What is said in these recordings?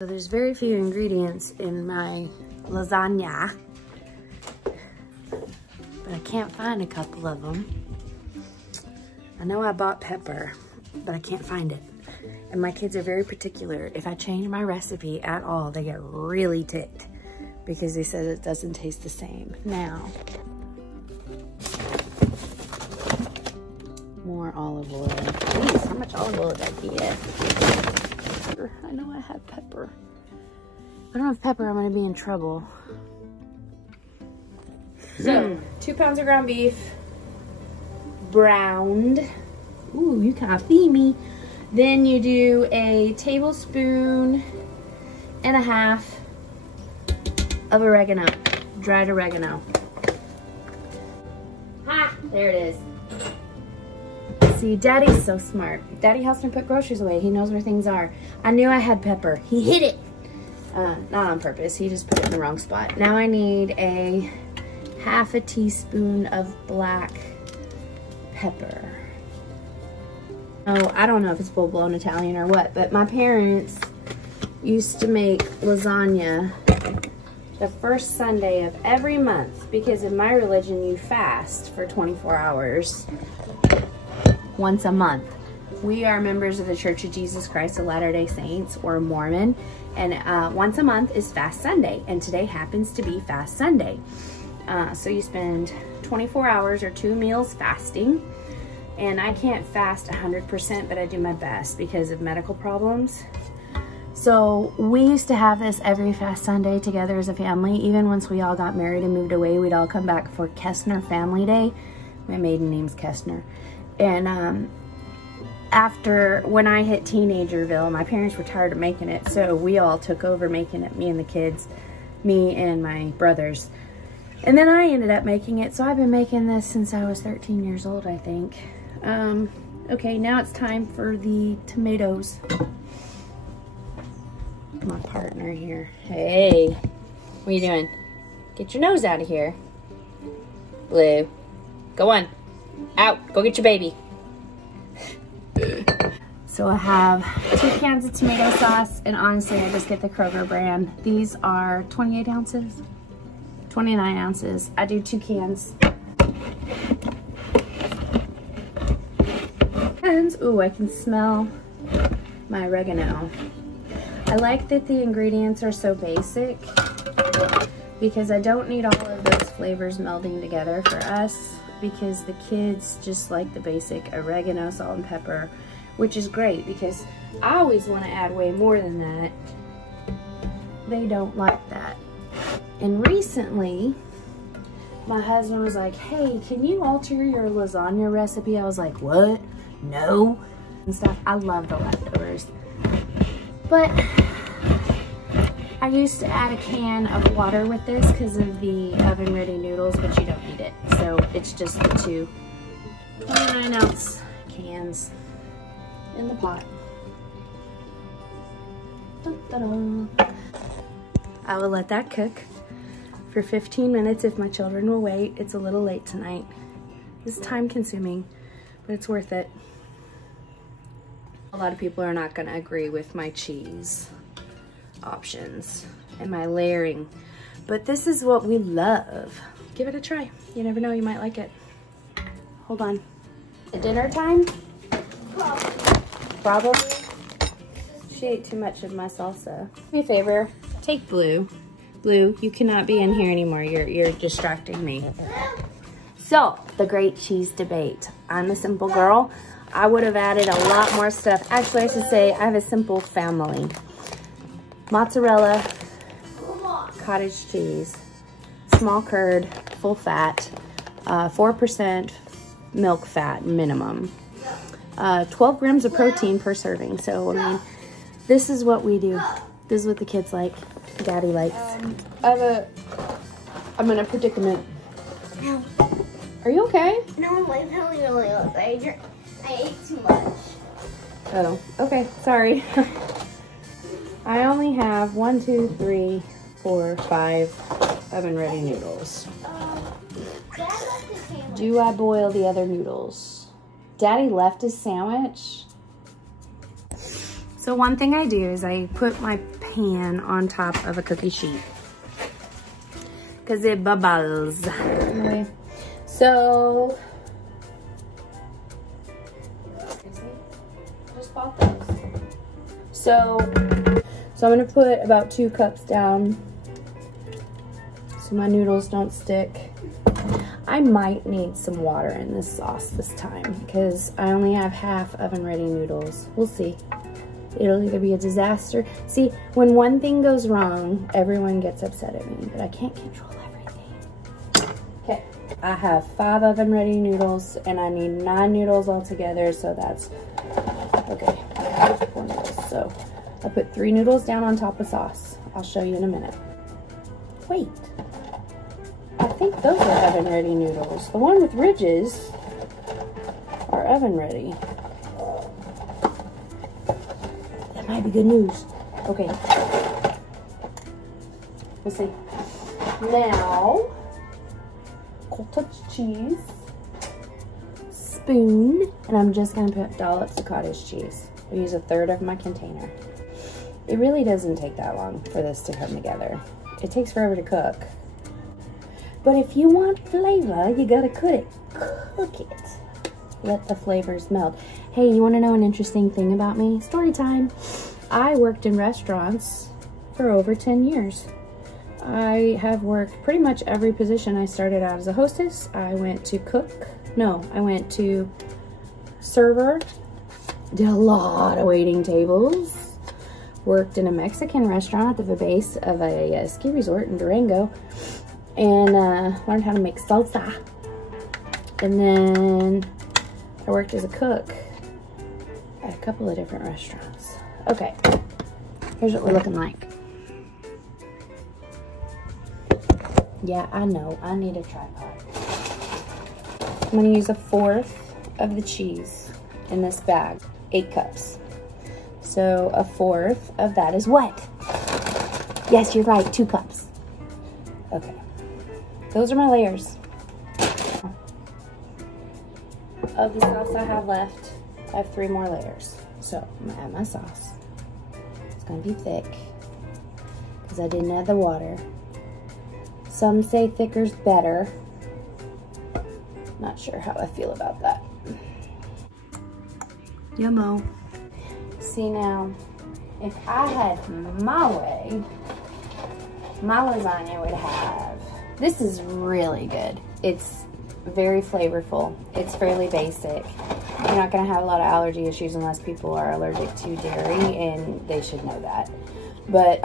So there's very few ingredients in my lasagna, but I can't find a couple of them. I know I bought pepper, but I can't find it. And my kids are very particular. If I change my recipe at all, they get really ticked because they said it doesn't taste the same. Now, more olive oil. Jeez, how much olive oil did I get? I know I have pepper. If I don't have pepper, I'm gonna be in trouble. So, 2 pounds of ground beef, browned. Ooh, you can't feed me. Then you do a tablespoon and a half of oregano, dried oregano. Ha, there it is. See, Daddy's so smart. Daddy helps me put groceries away. He knows where things are. I knew I had pepper. He hid it. Not on purpose. He just put it in the wrong spot. Now I need a half a teaspoon of black pepper. Oh, I don't know if it's full-blown Italian or what, but my parents used to make lasagna the first Sunday of every month because in my religion you fast for 24 hours once a month. We are members of the Church of Jesus Christ of Latter-day Saints, or Mormon, and once a month is Fast Sunday, and today happens to be Fast Sunday. So you spend 24 hours or 2 meals fasting, and I can't fast 100%, but I do my best because of medical problems. So we used to have this every Fast Sunday together as a family. Even once we all got married and moved away, we'd all come back for Kestner Family Day. My maiden name's Kestner. And after, when I hit teenagerville, my parents were tired of making it, so we all took over making it, me and the kids, me and my brothers. And then I ended up making it, so I've been making this since I was 13 years old, I think. Okay, now it's time for the tomatoes. My partner here. Hey, what are you doing? Get your nose out of here. Blue, go on. Out, go get your baby. So I have 2 cans of tomato sauce, and honestly, I just get the Kroger brand. These are 28 ounces, 29 ounces. I do 2 cans. And, ooh, I can smell my oregano. I like that the ingredients are so basic because I don't need all of those flavors melding together for us, because the kids just like the basic oregano, salt, and pepper, which is great because I always want to add way more than that. They don't like that. And recently, my husband was like, hey, can you alter your lasagna recipe? I was like, what? No. And stuff. I love the leftovers. But I used to add a can of water with this because of the oven-ready noodles, but you don't need it. So it's just the 2 29-ounce cans in the pot. I will let that cook for 15 minutes if my children will wait. It's a little late tonight. It's time-consuming, but it's worth it. A lot of people are not going to agree with my cheese options and my layering, but this is what we love. Give it a try. You never know, you might like it. Hold on. Dinner time? Probably. She ate too much of my salsa. Do me a favor, take Blue. Blue, you cannot be in here anymore. You're distracting me. So, the great cheese debate. I'm a simple girl. I would have added a lot more stuff. Actually, I should say I have a simple family. Mozzarella, cottage cheese, small curd, full fat, 4% milk fat minimum, 12 grams of protein per serving. So, I mean, this is what we do. This is what the kids like. Daddy likes. I'm in a predicament. No. Are you okay? No, my belly really hurts. I ate too much. Oh, okay, sorry. I only have 1, 2, 3, 4, 5 oven-ready noodles. Do I boil the other noodles? Daddy left his sandwich. So one thing I do is I put my pan on top of a cookie sheet because it bubbles. Anyway, so just bought those. So I'm gonna put about 2 cups down so my noodles don't stick. I might need some water in this sauce this time because I only have half oven ready noodles. We'll see. It'll either be a disaster. See, when one thing goes wrong, everyone gets upset at me, but I can't control everything. Okay, I have 5 oven ready noodles and I need 9 noodles altogether, so that's, okay, 4 noodles. So I put 3 noodles down on top of sauce. I'll show you in a minute. Wait. I think those are oven ready noodles. The one with ridges are oven ready. That might be good news. Okay. We'll see. Now, cottage cheese, spoon, and I'm just gonna put dollops of cottage cheese. I use 1/3 of my container. It really doesn't take that long for this to come together. It takes forever to cook. But if you want flavor, you gotta cook it. Let the flavors melt. Hey, you wanna know an interesting thing about me? Story time. I worked in restaurants for over 10 years. I have worked pretty much every position. I started out as a hostess. I went to I went to server. Did a lot of waiting tables. Worked in a Mexican restaurant at the base of a ski resort in Durango. And learned how to make salsa. And then I worked as a cook at a couple of different restaurants. Okay, here's what we're looking like. Yeah, I know, I need a tripod. I'm gonna use 1/4 of the cheese in this bag, 8 cups. So 1/4 of that is what? Yes, you're right, 2 cups. Okay. Those are my layers. Of the sauce I have left, I have 3 more layers. So I'm gonna add my sauce. It's gonna be thick because I didn't add the water. Some say thicker's better. Not sure how I feel about that. Yummo. See now, if I had my way, my lasagna would have, this is really good. It's very flavorful. It's fairly basic. You're not gonna have a lot of allergy issues unless people are allergic to dairy, and they should know that. But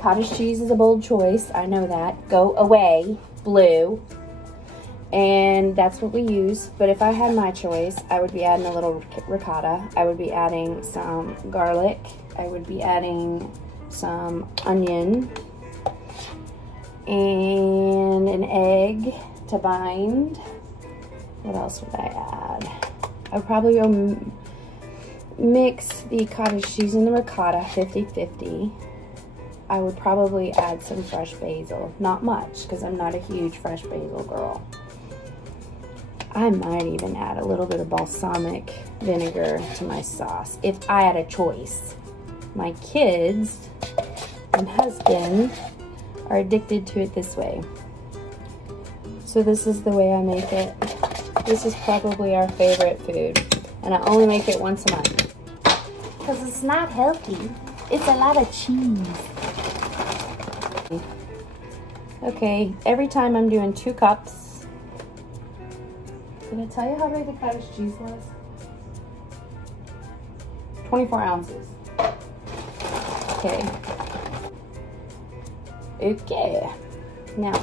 cottage cheese is a bold choice. I know that. Go away, blue. And that's what we use. But if I had my choice, I would be adding a little ricotta. I would be adding some garlic. I would be adding some onion and an egg to bind. What else would I add? I would probably go mix the cottage cheese and the ricotta 50-50. I would probably add some fresh basil. Not much, because I'm not a huge fresh basil girl. I might even add a little bit of balsamic vinegar to my sauce if I had a choice. My kids and husband are addicted to it this way. So this is the way I make it. This is probably our favorite food. And I only make it once a month. Because it's not healthy. It's a lot of cheese. Okay, every time I'm doing 2 cups. Did I tell you how big the cottage cheese was? 24 ounces. Okay. Okay. Now,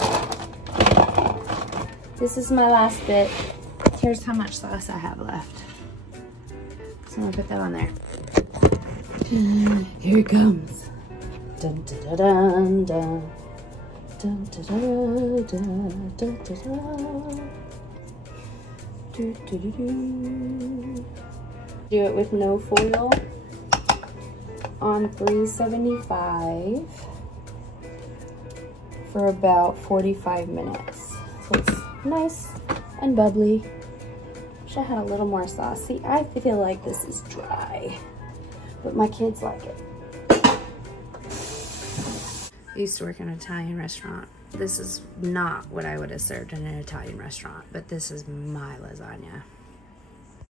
this is my last bit. Here's how much sauce I have left. So I'm gonna put that on there. Here it comes. Dun dun dun dun dun dun dun dun dun dun dun. Do, do, do, do. Do it with no foil on 375 for about 45 minutes. So it's nice and bubbly. Wish I had a little more sauce. See, I feel like this is dry, but my kids like it. used to work in an Italian restaurant. This is not what I would have served in an Italian restaurant, but this is my lasagna.